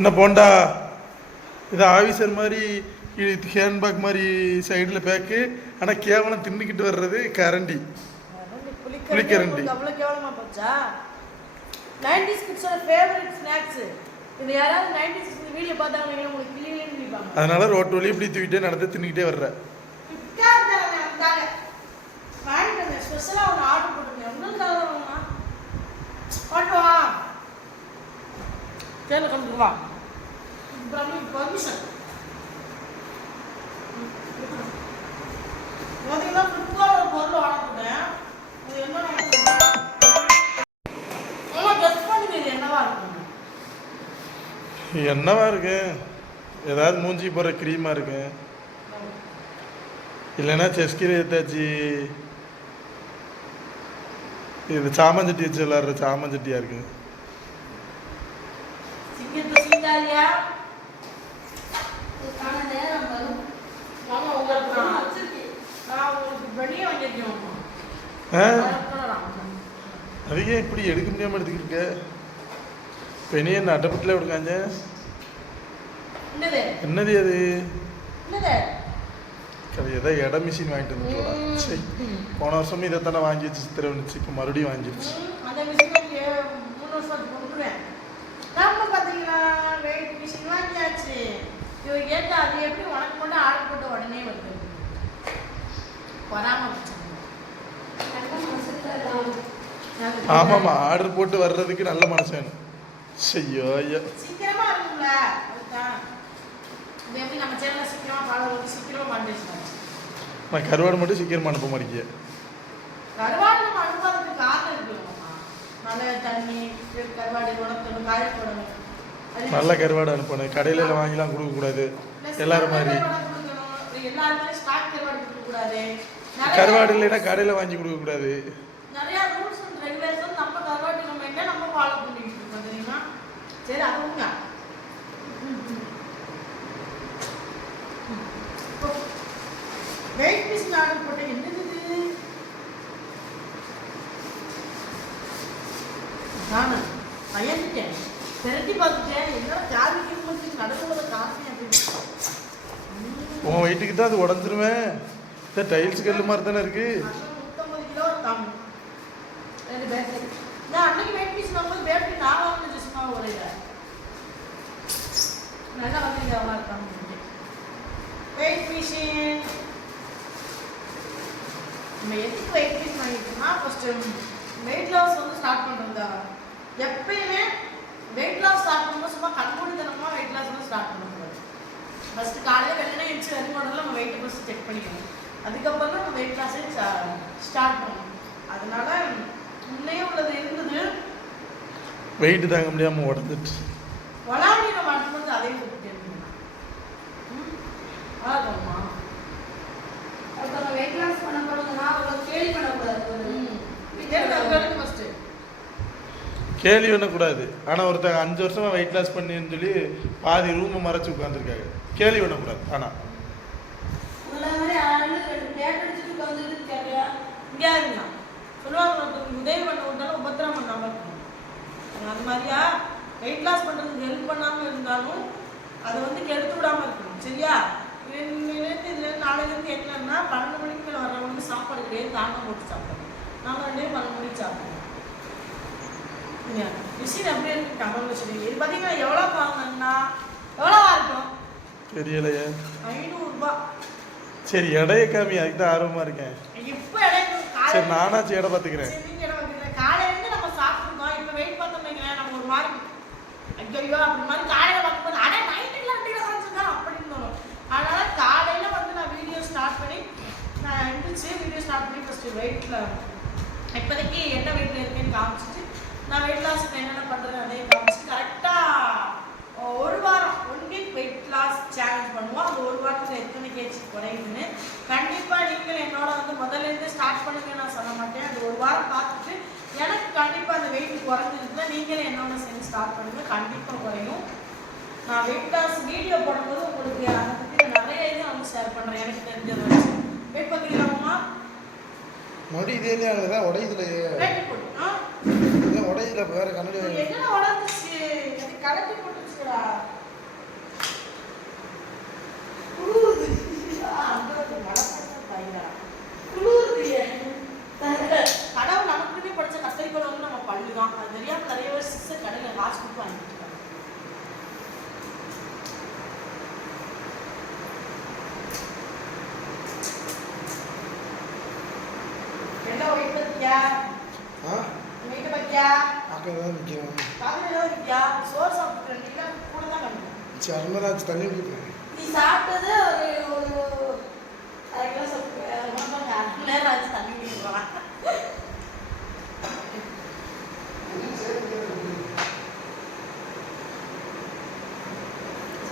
என்ன போண்டா இது ஆஃபீஸர் மாதிரி ஹேண்ட்பேக் மாதிரி சைடில் பேக்கு ஆனால் கேவலம் தின்னுக்கிட்டு வர்றது கரண்டி. புளிக்கரண்டி. அவ்வளோ கேவலமா போச்சா? நைன்டிஸ் கிட்ஸோட ஃபேவரட் ஸ்நாக்ஸ் இது யாராவது நைன்டிஸ் இந்த வீடியோ பார்த்தாங்கன்னா உங்களுக்கு கிளியிலேன்னு நினைப்பாங்க. அதனால ரோட்டு வழி இப்படி தூக்கிட்டே நடந்து தின்னுக்கிட்டே வர்ற. வாங்கிட்டு வந்தேன். ஸ்பெஷலாக ஒன்று ஆர்டர் போட்டிருந்தேன் உங்களுக்காக தான் வாங்கினா வாட்டு வா தேர்ல கொண்டு பார்த்தீங்கன்னா ஒரு பொருள் அது என்ன பண்ணுங்க இது என்னவா இருக்கு? ஏதாவது மூஞ்சி போடுற க்ரீமாக இருக்கு. இல்லைன்னா செஸ்கிரி ஏத்தாச்சு இது சாமஞ்சட்டி வச்சு விளாட்ற சாமஞ்சட்டியாக இருக்கு. சிங்கத்தை சீதாரியா இதுக்கான நேரம் வரும். மாமா உங்களுக்கு நான் நான் உங்களுக்கு வெளியே வாங்கியிருக்கேன். அவங்க இப்படி எடுக்க முடியாமல் எடுத்துக்கிட்டு இருக்க? பெனிய நட்டப்பட்டில் விடுக்காங்க என்னது? என்னது அது? என்னது? அது ஏதோ இட மிஷின் வாங்கிட்டு வந்துட்டோடா சரி போன வருஷமும் இதைத்தானே வாங்கி வச்சு சித்திரை வந்துச்சு இப்போ மறுபடியும் வாங்கிடுச்சு ம், அந்த மிஷின் மூணு வருஷம் கொண்டுருவேன் நம்ம பார்த்தீங்களா வெயிட் மிஷின் வாங்கியாச்சு இவ கேட்டா அது எப்படி உனக்கு மட்டும் ஆர்டர் போட்டு உடனே வருது. வராம நல்ல மனசுக்கு ஆமாம்மா ஆர்டர் போட்டு வர்றதுக்கு நல்ல மனசு வேணும் ஐயோ ஐயோ. சீக்கிரமா இருக்கும்ல எப்படி நம்ம சேனல்ல சீக்கிரமா ஃபாலோ பண்ணி சீக்கிரமா மாண்டேஷன் ஆச்சு. நான் கருவாடு மட்டும் சீக்கிரமாக அனுப்ப மாட்டேங்க கருவாடு நம்ம அனுப்பாததுக்கு காரணம் இருக்குல்லம்மா. நல்ல தண்ணி கருவாடு உணர்த்தணும் காய போடணும் நல்ல கருவாடு அனுப்பணும். கடையில வாங்கிலாம் கொடுக்கக்கூடாது. plus எல்லாரும் மாதிரி. கருவாடு இல்லைன்னா கடையில் வாங்கி stock கருவாடு கொடுக்கக்கூடாது கடையில் வாங்கி கொடுக்கக்கூடாது நிறைய rules and regulations நம்ம கருவாட்டு நம்ம என்ன நம்ம follow பண்ணிட்டு இருக்கோம் தெரியுமா? சரி, அது உண்மை. இப்போ weight machine order போட்டேன். என்னது இது? நானா? பயந்துட்டேன். திரட்டி பார்த்துட்டேன். என்னடா ஜாதி கிருமத்துக்கு நடுவுல காசு. உன் வெயிட்டுக்கு தான் அது உடஞ்சிருவேன் இந்த டைல்ஸ் கல் மாதிரி தானே இருக்கு. நல்லா வந்து இது அவ்வளோ இருக்காங்க. Machine. நம்ம எதுக்கு piece வாங்கிட்டோம்னா, first weight loss வந்து start பண்றதா. எப்பயுமே weight loss start பண்ணும்போது சும்மா கண்மூடித்தனமா weight loss வந்து start பண்ணக்கூடாது. ஃபர்ஸ்ட் காலையில வெள்ளனே ரன் பண்ணல நம்ம வெயிட் ஃபர்ஸ்ட் செக் பண்ணிக்கணும். அதுக்கப்புறம் தான் நம்ம வெயிட் லாஸே ஸ்டார்ட் பண்ணணும். அதனால முன்னையே உள்ளது இருந்தது. வெயிட் தாங்க முடியாமல் உடஞ்சிட்டு வளாடி நம்ம அடுத்து அதே சொல்லிட்டு இருக்கணும் அதாம்மா ஒருத்தவங்க வெயிட் லாஸ் பண்ண போறதுன்னா அவங்களை கேலி பண்ணக்கூடாது கேள்வி பண்ணக்கூடாது. ஆனால் ஒருத்தங்க அஞ்சு வருஷமாக வெயிட் லாஸ் பண்ணின்னு சொல்லி பாதி ரூமை மறைச்சி உட்காந்துருக்காங்க கேள்வி பண்ணக்கூடாது. ஆனால் உங்களை மாதிரி ஆளு ரெண்டு சொல்லுவாங்க ஒருத்தவங்களுக்கு உதவி பண்ண விட்டாலும் உபத்திரம் பண்ணாமல் இருக்கணும். அது மாதிரியா? வெயிட் லாஸ் பண்ணுறதுக்கு ஹெல்ப் பண்ணாமல் இருந்தாலும் அதை வந்து கெடுத்து விடாமல் இருக்கணும். சரியா? இன்னிலேருந்து இதுல நாளையிலேருந்து என்னன்னா பன்னெண்டு மணிக்கு மேலே வர்றவங்களுக்கு சாப்பாடு கிடையாது. தாங்க போட்டு சாப்பிடணும். நாங்கள் ரெண்டு பேரும் பன்னெண்டு மணிக்கு சாப்பிடுவோம் மிஷின் எப்படி இருக்கு கமல் சொல்லுங்க இது பார்த்தீங்கன்னா எவ்வளோ வாங்கினா எவ்வளோவா இருக்கும்? தெரியலையே. ஐநூறுரூபா சரி எடைய காமி அதுக்கு தான் ஆர்வமாக இருக்கேன். இப்போ சரி நானாச்சும் பார்த்துக்கிறேன் இருந்து நம்ம சாப்பிட்டுருந்தோம். இப்ப பார்த்தோம்னு வைங்களேன், நம்ம ஒரு மாதிரி, ஐயையோ, அப்படி மாதிரி காலையில பார்க்கும்போது, அட, night ல ரெண்டு கிலோ குறைச்சிருக்கா, அப்படின்னு தோணும். அதனால காலையில வந்து நான் video start பண்ணி, நான் எந்திரிச்சு video start பண்ணி first weight ல, இப்போதைக்கு என்ன weight ல இருக்கேன்னு காமிச்சிட்டு, நான் weight loss க்கு என்னென்ன பண்றேன்னு அதையும் காமிச்சு, correct ஆ ஒரு வாரம் one week weight loss challenge பண்ணுவோம் அந்த ஒரு வாரத்தில் எத்தனை கேஜி குறையுதுன்னு கண்டிப்பாக நீங்கள் என்னோட வந்து முதல்ல இருந்து ஸ்டார்ட் பண்ணுங்க நான் சொல்ல மாட்டேன் அந்த ஒரு வாரம் பார்த்துட்டு எனக்கு கண்டிப்பாக குறைஞ்சிருந்தா நீங்களும் என்னோட சேர்ந்து ஸ்டார்ட் பண்ணுங்க. கண்டிப்பாக குறையும். நான் வெயிட் லாஸ் வீடியோ போடும்போது உங்களுக்கு அதை பற்றி நிறைய இது வந்து ஷேர் பண்ணுறேன் எனக்கு தெரிஞ்சதை வச்சு. வெயிட் பார்க்குறீங்களாம்மா மறுபடியும் இதே இல்லையா உடையுதுல உடையுதுல வேற கண்ணாடி என்னென்ன உடஞ்சிச்சு எனக்கு கலட்டி போட்டுச்சுடா அந்த மழை பயங்கரா குளிருது கடவுள் நமக்குன்னே படிச்ச கத்தரிக்கோள் வந்து நம்ம பல்லு தான் அது தெரியாம நிறைய பேர் சிஸ்டர் கடையில் காசு கொடுத்து வாங்கிட்டு இருக்காங்க எல்லாம் வெயிட் பத்தியா ஆ வெயிட் பத்தியா அக்கா தான் நிற்கிறேன் காலையில் ஏதோ இருக்கியா சோறு சாப்பிட்டு ரெண்டு கூட தான் கண்டு. சர்மராஜ் தண்ணி குடிக்கிறேன். நீ சாப்பிட்டது ஒரு ஒரு அரை கிலோ சாப்பிட்டு நேரம் ஆச்சு தண்ணி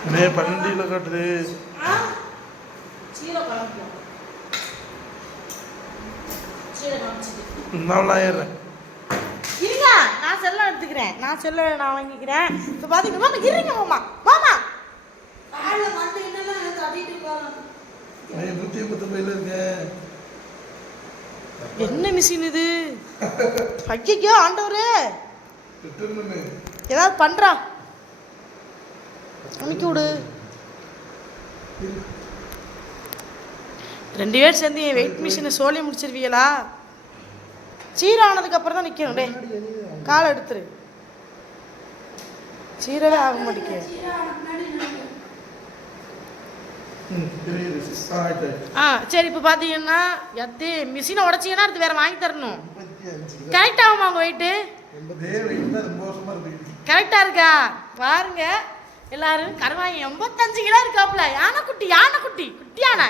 அண்ணே பன்னெண்டில் காட்டுது. ஆ சீரை குழம்பு சீரை குழம்பிச்சிட்டு நான் ஏறுறேன் இருங்க நான் செல்லம் எடுத்துக்கிறேன். நான் செல்ல நான் வாங்கிக்கிறேன். இப்போ பார்த்தீங்கன்னா மாமா இருங்க மாமா. நூற்றி இருக்கேன் என்ன மிஷின் இது? ஐயோ ஆண்டவரே. ஏதாவது பண்றா. அமைக்க விடு ரெண்டு பேர் சேர்ந்து என் வெயிட் மிஷினை சோழி முடிச்சிருவீங்களா? சீரானதுக்கு அப்புறம் தான் நிற்கணும் டே காலை எடுத்துரு. சீரவே ஆக மாட்டேங்க ஆ சரி இப்போ பார்த்தீங்கன்னா எத்தே மிஷினை உடச்சிங்கன்னா அடுத்து வேற வாங்கி தரணும். எண்பத்தி அஞ்சு. கரெக்ட் ஆகுமா உங்கள் வெயிட்டு கரெக்டாக இருக்கா? பாருங்க. எல்லாரும் கருவாய் எண்பத்தஞ்சு கிலோ இருக்காப்புல யானை குட்டி யானை. குட்டி குட்டி யானை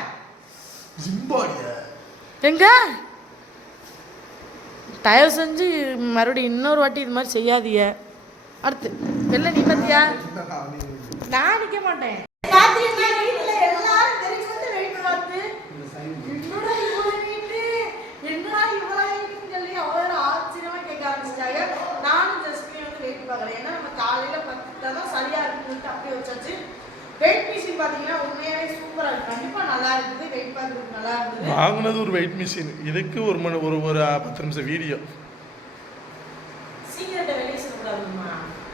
எங்க? தயவு செஞ்சு மறுபடியும் இன்னொரு வாட்டி இது மாதிரி செய்யாதீங்க. அடுத்து வெளில நீ பார்த்தியா நான் நிற்க மாட்டேன் எல்லாரும் தெரிஞ்சு வந்து வெயிட் பார்த்து என்னடா இவ்வளோ வெயிட்டு என்னடா இவ்வளோ வெயிட்னு சொல்லி அவ்வளோ ஆச்சரியமா கேட்க ஆரம்பிச்சிட்டாங்க நானும் ஜஸ்ட்லி வந்து வெயிட் பார்க்கல ஏன்னா நம்ம காலையில பத்துல தான் சரியா இருக்குன்னு அப்படியே வச்சாச்சு வெயிட் மிஷின் பார்த்தீங்கன்னா உண்மையாவே சூப்பராக இருக்கு. கண்டிப்பா நல்லா இருக்குது. வெயிட் பார்க்கறதுக்கு நல்லா இருந்தது வாங்கினது ஒரு வெயிட் மிஷின் இதுக்கு ஒரு மணி ஒரு ஒரு பத்து நிமிஷம் வீடியோ சீக்கிரத்தை வெளியே சொல்லக்கூடாதுமா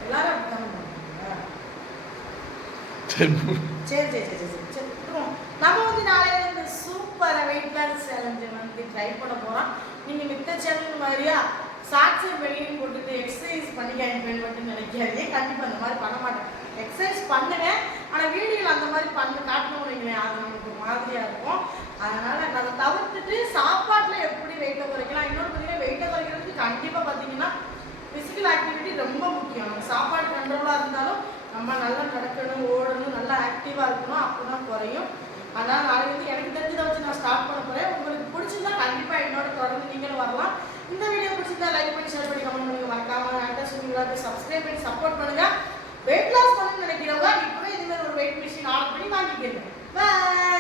எல்லாரும் சரி. சரி சரி சரி சரி. நம்ம வந்து நாளையில இந்த சூப்பர் வெயிட் லாஸ் சேலஞ்சை வந்து ட்ரை பண்ண போறோம். நீங்க மித்த சேனல் மாதிரியா சாட்சி வெளியும் போட்டுட்டு எக்ஸசைஸ் மட்டும் நினைக்காதீங்க. கண்டிப்பா அந்த மாதிரி பண்ண மாட்டேன். எக்ஸசைஸ் பண்ணுங்க. ஆனால் வீடியோவில் அந்த மாதிரி பண்ண காட்டணும்னு வைங்களேன் அது நமக்கு மாதிரியாக இருக்கும். அதனால் அதை தவிர்த்துட்டு சாப்பாட்டில் எப்படி வெயிட்டை குறைக்கலாம் இன்னொரு பார்த்தீங்கன்னா வெயிட்டை குறைக்கிறதுக்கு கண்டிப்பாக பார்த்தீங்கன்னா ஃபிசிக்கல் ஆக்டிவிட்டி ரொம்ப முக்கியம். நம்ம சாப்பாடு கண்ட்ரோலாக இருந்தாலும் நம்ம நல்லா நடக்கணும் ஓடணும் நல்லா ஆக்டிவாக இருக்கணும் அப்போ தான் குறையும். அதனால் நாளைக்கு வந்து எனக்கு தெரிஞ்சதை வச்சு நான் ஸ்டார்ட் பண்ண போகிறேன் உங்களுக்கு பிடிச்சிருந்தா கண்டிப்பாக என்னோட தொடர்ந்து நீங்களும் வரலாம். இந்த வீடியோ பிடிச்சிருந்தா லைக் பண்ணி ஷேர் பண்ணி கமெண்ட் பண்ணி மறக்காமல் ஆக்டர்ஸ் சப்ஸ்கிரைப் பண்ணி சப்போர்ட் பண்ணுங்கள் வெயிட் மிஷின் ஆர்டர் பண்ணி வாங்கிக்கிறேன் பாய்